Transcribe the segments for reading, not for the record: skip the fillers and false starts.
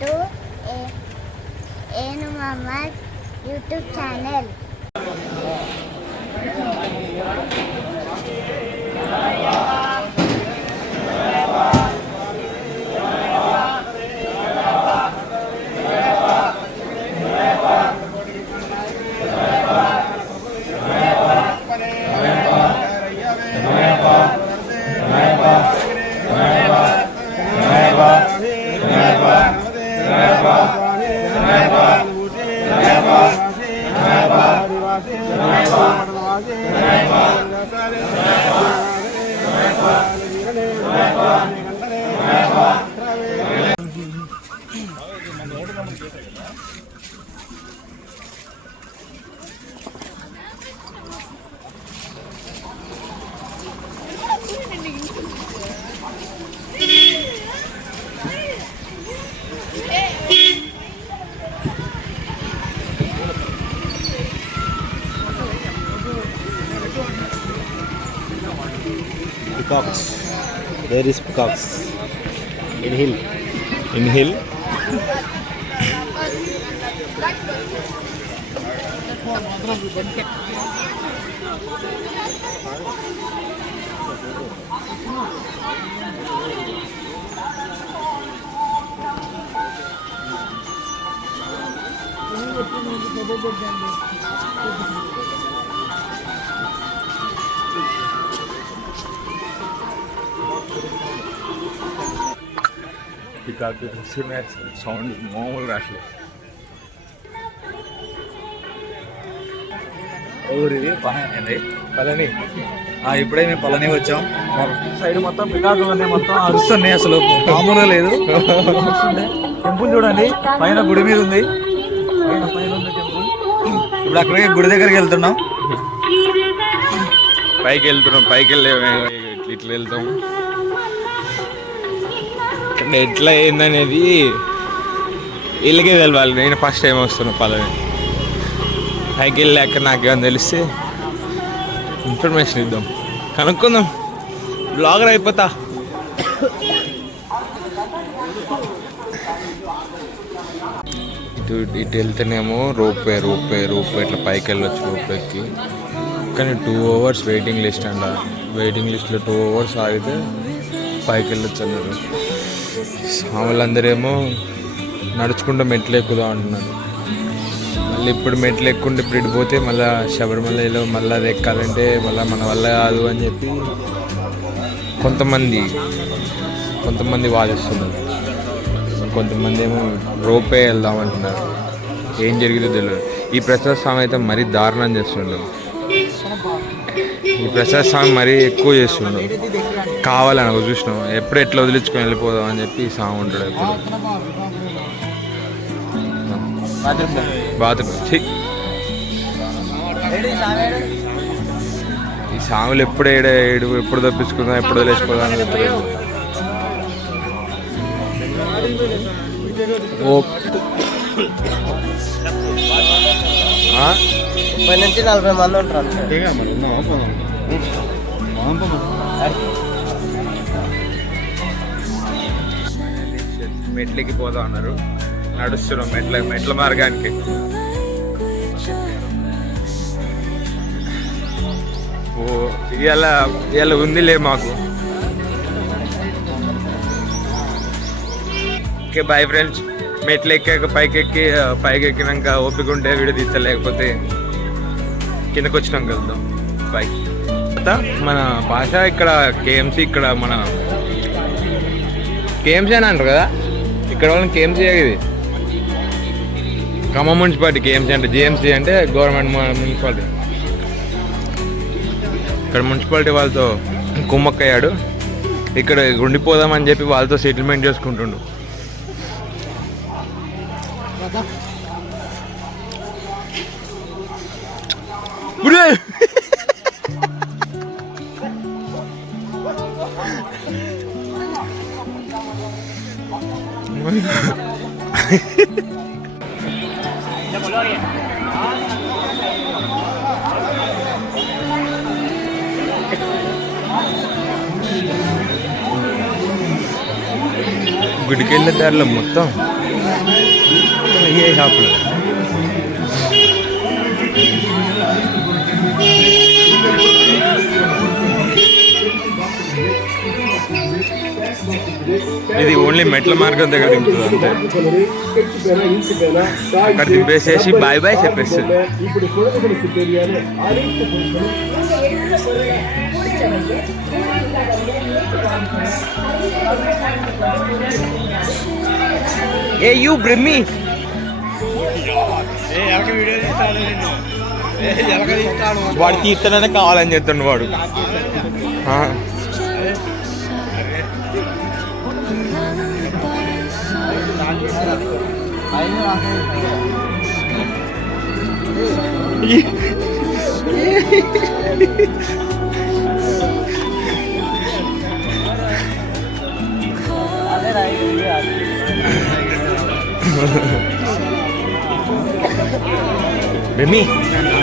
to Enu Muhammad YouTube channel. Peacocks. There is peacocks. In hill. In hill. Peacock sound మామూలు రాట్లేదు. ఊరిది పని పళని. ఇప్పుడే మేము పళని వచ్చాం. సైడ్ మొత్తం పికాకులు ఉన్నాయి, మొత్తం అరుస్తున్నాయి. అసలు మామూలుగా లేదు. టెంపుల్ చూడండి, పైన గుడి మీద ఉంది. పైన ఉంది టెంపుల్. ఇప్పుడు అక్కడికి గుడి దగ్గరికి వెళ్తున్నాం. పైకి వెళ్ళే ఇట్లా వెళ్తాం. ఎట్లా ఏందనేది వీళ్ళకే తెలవాలి. నేను ఫస్ట్ టైం వస్తున్నా పళని. పైకి వెళ్ళాక నాకేమైనా తెలిస్తే ఇన్ఫర్మేషన్ ఇద్దాం, కనుక్కుందాం. బ్లాగర్ అయిపోతా. ఇటు వెళ్తేనేమో రోప్ ఇట్లా పైకి వెళ్ళొచ్చు రోప్కి. కానీ 2 hours వెయిటింగ్ లిస్ట్ అంట. వెయిటింగ్ లిస్ట్లో 2 hours ఆగితే పైకి వెళ్ళొచ్చు అన్నారు. వాళ్ళందరేమో నడుచుకుంటూ మెట్లు ఎక్కుదాం అంటున్నారు. మళ్ళీ ఇప్పుడు మెట్లు ఎక్కుంటే ఇప్పుడు ఇడిపోతే మళ్ళీ శబరిమలలో మళ్ళీ అది ఎక్కాలంటే మళ్ళీ మన వల్ల కాదు అని చెప్పి కొంతమంది వాదిస్తున్నారు. కొంతమంది ఏమో రోపే వెళ్దామంటున్నారు. ఏం జరిగిందో తెలియదు. ఈ ప్రసాద్ స్వామి అయితే మరీ దారుణం చేస్తుండ్రు. ఈ ప్రసాద్ స్వామి మరీ ఎక్కువ చేస్తుండ్రు. కావాలని ఒక చూసినాం. ఎప్పుడు ఎట్లా వదిలించుకొని వెళ్ళిపోదాం అని చెప్పి ఈ స్వామి ఉంటాడు ఎప్పుడు. బాత్రూమ్ ఈ స్వాములు ఎప్పుడు తప్పించుకుందాం, ఎప్పుడు వదిలేసిపోదాం అని చెప్పలేదు. ఓ 30 నుంచి 40 మంది ఉంటారు. మెట్లకి పోదాం అన్నారు. నడుస్తున్నాం మెట్ల మార్గానికి. ఇవాళ ఉందిలే మాకు. Okay bye friends. మెట్లు ఎక్కాక పైకి ఎక్కినాక ఓపిక ఉంటే వీడియో తీస్తా, లేకపోతే కిందకు వచ్చినాక వెళ్దాం. బాయ్. మన భాష ఇక్కడ కేఎంసీ, ఇక్కడ మన కేఎంసీ అని అంటారు కదా, ఇక్కడ వాళ్ళని కేఎంసీ. ఇది ఖమ్మం మున్సిపాలిటీ కేఎంసీ అంటే. జిఎంసీ అంటే గవర్నమెంట్ మున్సిపాలిటీ. ఇక్కడ మున్సిపాలిటీ వాళ్ళతో కుమ్మక్కయ్యాడు. ఇక్కడ ఉండిపోదామని చెప్పి వాళ్ళతో సెటిల్మెంట్ చేసుకుంటుండు. గుడికి వెళ్ళే దారిలో మొత్తం ఏ షాపులో ఇది ఓన్లీ మెట్ల మార్గం దగ్గర దింపుతుంది అంతే. అక్కడ దింపేసేసి బాయ్ బాయ్ చెప్పేస్తుంది. ఏ యూ బ్రిమ్మి వాడు తీర్థననే కావాలని చెప్తుండు వాడు. రెమి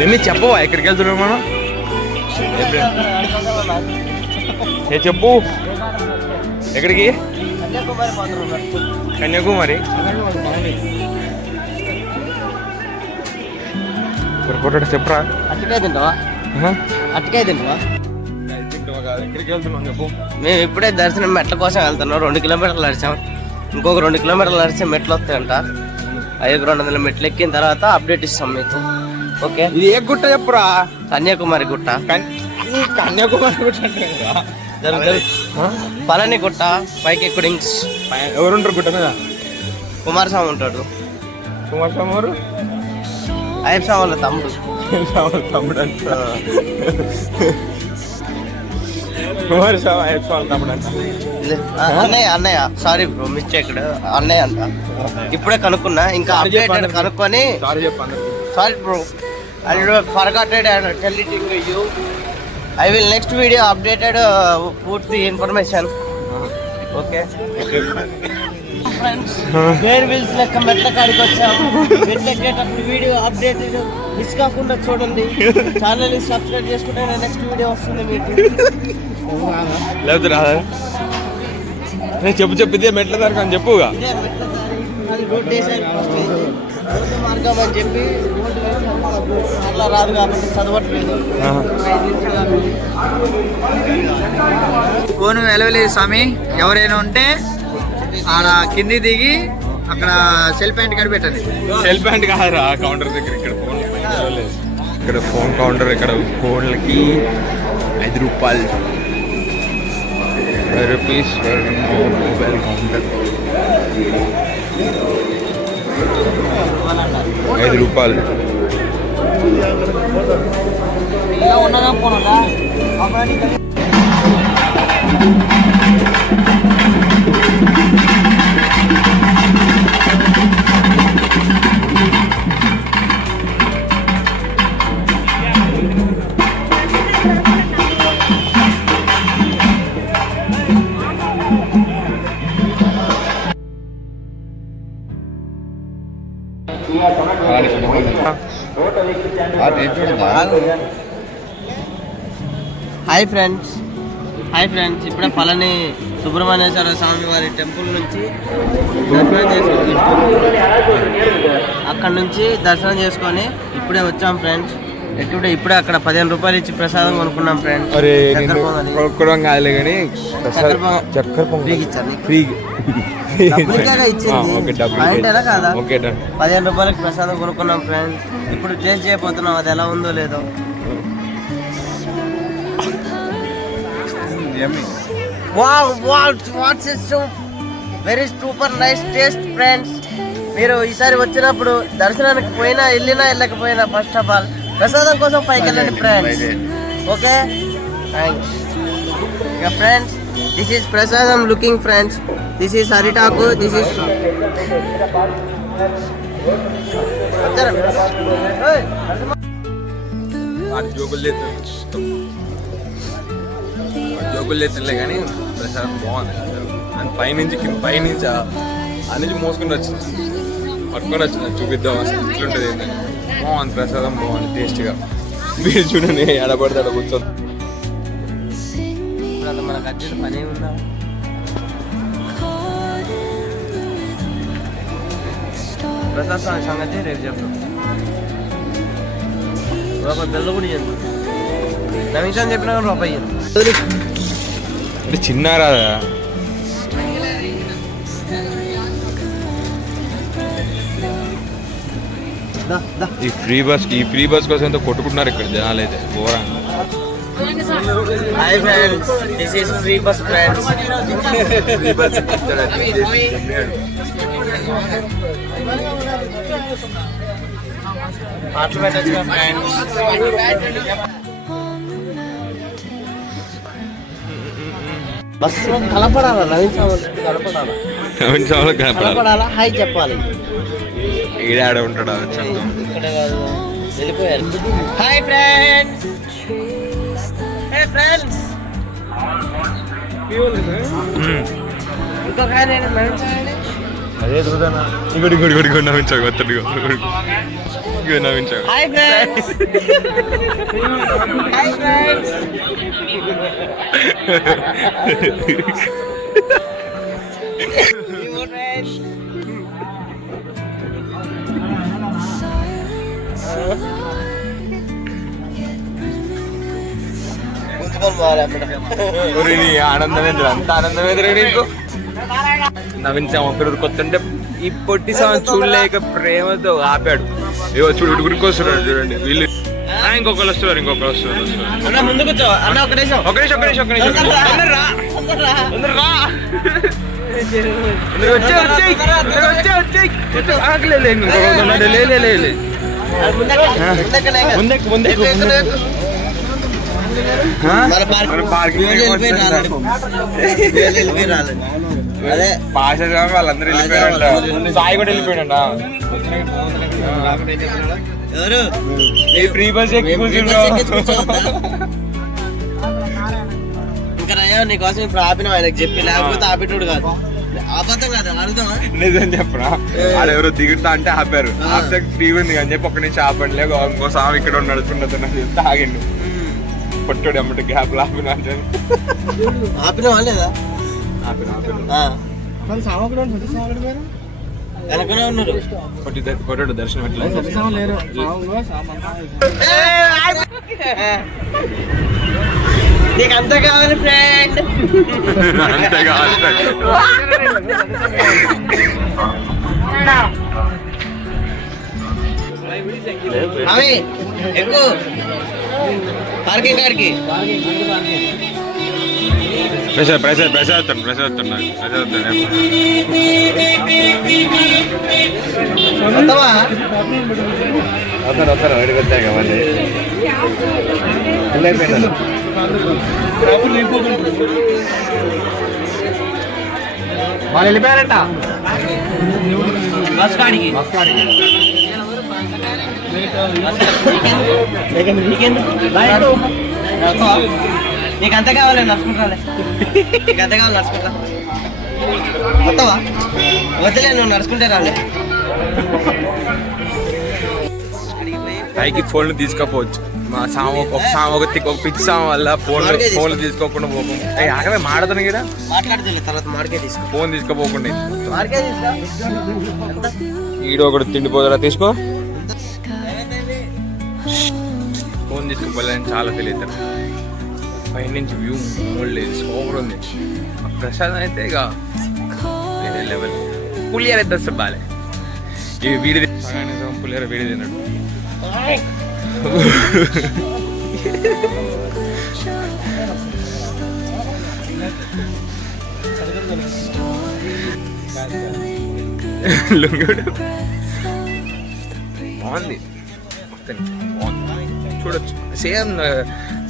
రెమి చెప్పవా ఎక్కడికి వెళ్తున్నాం మనం? ఏ చెప్పు ఎక్కడికి? కన్యాకుమారి. పొరపాటు చెప్పరా? అట్టకాయ తింటావా? అట్టకాయ తింటావా? ఎక్కడికి వెళ్తున్నాం చెప్పు. మేము ఇప్పుడే దర్శనం మెట్ల కోసం వెళ్తున్నాం. 2 కిలోమీటర్లు నడిచాం. ఇంకొక 2 కిలోమీటర్లు నడిచే మెట్లు వస్తాయంట. 500 మెట్లు ఎక్కిన తర్వాత అప్డేట్ ఇస్తాం మీకు. ఓకే, ఇది ఏ గుట్ట చెప్పురా? కన్యాకుమారి గుట్ట. కన్యాకుమారి గుట్ట పళని గుట్ట పైకి ఎక్కుడింగ్స్. ఎవరుంటారు గుట్ట మీద? కుమారస్వామి ఉంటాడు. కుమారస్వామి ఎవరు? అయ్యప్ప స్వామి వాళ్ళ తమ్ముడు. తమ్ముడు అంట. కుమారస్వామి అయ్యప్ప స్వామి తమ్ముడు అంట. అన్నయ్య సారీ బ్రో, మిస్టేక్. అన్నయ్య అంట. ఇప్పుడే కనుక్కున్నా. ఇంకా అప్డేట్ కనుక్కొని sorry bro, I forgot it and tell it to you. I will next video updated put the information. Okay. Friends, where wheels లెక్క మెట్ల కాడికి వచ్చాము. మెట్లెక్కేటప్పుడు వీడియో అప్డేటెడ్ మిస్ కాకుండా చూడండి. ఛానల్ సబ్స్క్రైబ్ చేసుకుంటే నెక్స్ట్ వీడియో వస్తుంది మీకు. లేకపోతే రాదా? చెప్పు ఇదే మెట్ల దాకా అని చెప్పుగా. ఇదే మెట్ల దారి. అది రోడ్ వేసారు ఫస్ట్ అయితే. రోడ్డు మార్గం అని చెప్పి రోడ్డు వేసారు. అట్లా రాదు కాబట్టి చదవట్లేదు. 5 నిమిషాలు ఫోన్ వెలవలేదు స్వామి. ఎవరైనా ఉంటే ఆడ కింది దిగి అక్కడ సెల్ ప్యాంట్ కాడ పెట్టండి. సెల్ ప్యాంట్ కాదురా, కౌంటర్ దగ్గర. ఇక్కడ ఫోన్ కౌంటర్. ఇక్కడ ఫోన్లకి 5 రూపాయలు. 5 రూపీస్ మొబైల్ కౌంటర్. 5 రూపాయలు. ఉన్నదా పోనదా? హాయ్ ఫ్రెండ్స్, ఇప్పుడే పళని సుబ్రహ్మణ్యేశ్వర స్వామి వారి టెంపుల్ నుంచి దర్శనం చేసుకొని అక్కడ నుంచి దర్శనం చేసుకొని ఇప్పుడే వచ్చాం ఫ్రెండ్స్. ఇప్పుడే అక్కడ 15 రూపాయలు ఇచ్చి ప్రసాదం కొనుక్కున్నాం ఫ్రెండ్స్. కొనుక్కోవడం కాదులే కానీ చక్కెర పొంగల్ ఇచ్చారు. ఫ్రీగా ఇచ్చింది కాదా? 15 రూపాయలకి ప్రసాదం కొనుక్కున్నాం ఫ్రెండ్స్. ఇప్పుడు టేస్ట్ చేయబోతున్నాం అది ఎలా ఉందో లేదో. Very super nice taste friends. మీరు ఈసారి వచ్చినప్పుడు దర్శనానికి పోయినా వెళ్ళకపోయినా ఫస్ట్ ఆఫ్ ఆల్ ప్రసాదం కోసం పైకి వెళ్ళండి ఫ్రెండ్స్. Okay, thanks. ఇక ఫ్రెండ్స్, దిస్ ఈస్ ప్రసాదం లుకింగ్ ఫ్రెండ్స్. దిస్ ఈస్ అరిటాకు. దిస్ ఈస్ జోకులు చేస్తుండే కానీ ప్రసాదం బాగుంది. అండ్ పైనుంచి అన్నించి మోసుకుని వచ్చింది, పట్టుకొని వచ్చింది. చూపిద్దాం అసలు ఇట్లుంటుంది ఏంటంటే. బాగుంది ప్రసాదం, బాగుంది టేస్ట్గా. మీరు చూడండి, ఎడబడితే అక్కడ కూర్చొని. మనకు వచ్చేది పని ఉందా? Stars ప్రసాద్ స్వామి సంగతి రేపు చెప్తాం. రూపాయి బిల్లు కూడా ఇవ్వండి. నవీన్ స్వామి చెప్పినా కానీ రూపాయి ఇవ్వండి. అంటే చిన్న రాదా ఈ ఫ్రీ బస్ కోసం ఎంతో కొట్టుకుంటున్నారు ఇక్కడ జనాలు అయితే Gora. Hi friends, this is free bus friends. పాటలు పెట్టచ్చు ఫ్రెండ్స్. బస్సు కలపడాలా? నవీన్ స్వామి కలపడాలా? కలపడాలా? హాయ్ చెప్పాలి. ఈడాడ ఉంటాడా చందం ఇక్కడ కాదు, వెళ్ళిపోయారు. Hi friends. హే ఫ్రెండ్స్, ఇంకొక ఆయన నవీన్ స్వామి. అదే చూడనా ఇంకోటి నవ్వించావు ఒత్తడు నవ్వించావు. Hi friends. Hi friends. ఆనందమే అంత ఆనందమే నీకు. నవ్వించాం ఒకరు కొత్తంటే ఈ పొట్టి సాంగ్ చూడలేక ప్రేమతో ఆపాడు. ఏవో చూడు గురికి వస్తున్నాడు చూడండి వీళ్ళు. ఇంకొకరు వస్తున్నారు అన్న ముందు కూర్చో అన్న. ఒక నిమిషం. అదే భాష వాళ్ళందరూ వెళ్ళిపోయారంట. సాయి కూడా వెళ్ళిపోయాడంట. ఎవరు ఫ్రీ బస్ ఇంకా నయ్యా నీకోసం ఇప్పుడు ఆపిన ఆయనకు చెప్పి, లేకపోతే ఆపేటోడు కాదు. అబద్ధం కాదు, అర్థమా? నిజం చెప్పరా? ఆడెవరో దిగుతా అంటే ఆపారు. ఆపితే ఫ్రీ ఉంది అని చెప్పి ఒక్క నుంచి ఆపండి. లేక ఇంకో సామి ఇక్కడ నడుచుకుంటుంది చెప్తే ఆగిండు. పొట్టోడు అమ్మటి గ్యాప్ ఆపిన ఆపిన వాళ్ళేదా? వెనకనే ఉన్నారు. పొట్టోడు దర్శనం ఎట్లా నీకు అంత కావాలి ఫ్రెండ్. అంతే కావాలి. అవి ఎక్కువ పార్కింగ్ కాడికి. ప్రెషర్ వస్తావా? వాళ్ళు వెళ్ళిపోయారంట బస్ కాడికి. నీకు అంత కావాలి నడుచుకుంటాలే. నీకు అంత కావాలి నడుచుకుంటా. వస్తావా? వద్దులే, నువ్వు నడుచుకుంటే రాలే. పైకి ఫోన్లు తీసుకపోవచ్చు. మా ఒక పిక్ సాంగ్ వల్ల ఫోన్లు తీసుకోకుండా పోకుండా ఆగమే మాడతాను కదా. మాట్లాడుతుంది తర్వాత మార్కే తీసుకో. ఫోన్ తీసుకోపోకుండా మార్కే తీసుకో. ఈడో ఒకటి తిండిపోదరా తీసుకో. ఫోన్ తీసుకుపోలేదని చాలా ఫీల్ అవుతారు. పై నుంచి వ్యూ లేదు, సూపర్ ఉంది. ప్రసాదం అయితే ఇక వేరే లెవెల్. పులిహార అయితే వస్తే బాలే. ఇవి వీడి పులిహార వీడి తిన్నాడు. బాగుంది, చూడొచ్చు.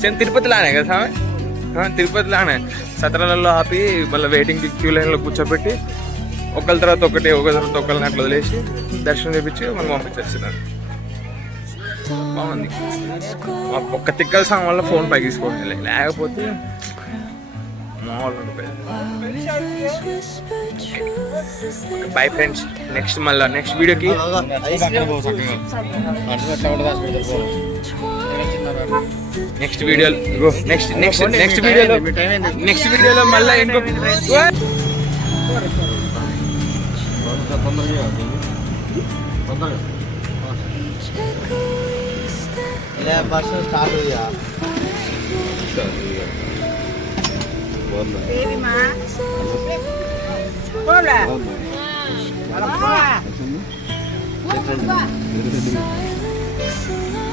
సేమ్ తిరుపతిలానే కదా సామె. తిరుపతిలానే సత్రాలలో ఆపి మళ్ళీ వెయిటింగ్ క్యూ లైన్లో కూర్చోబెట్టి ఒకరి తర్వాత ఒకరి తర్వాత ఒకరిని అట్లా వదిలేసి దర్శనం చేపించి మనం పంపించేస్తున్నారు. బాగుంది. ఒక్క తిక్కల సాంగ్ వల్ల ఫోన్ పైకి తీసుకోండి, లేకపోతే బై ఫ్రెండ్స్. నెక్స్ట్ వీడియోకి నెక్స్ట్ వీడియోలో మళ్ళీ ఇంకో ఇలా బస్సు స్టార్ట్ అయ్యా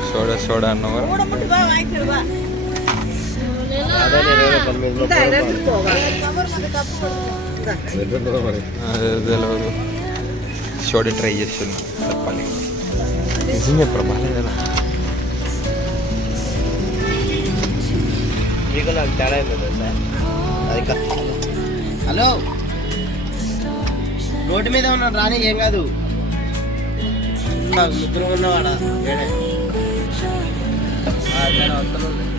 సోడా సోడా అన్నవా అదే 20 తెలియదు సోడా ట్రై చేస్తున్నా చెప్పాలి నిజంగా ప్రభావం మీకు నాకు తేడా ఏంటో సార్ అది హలో రోడ్డు మీద ఉన్నాడు రాని ఏం కాదు ముగ్గురు ఉన్నవాడా వేడే వస్తాను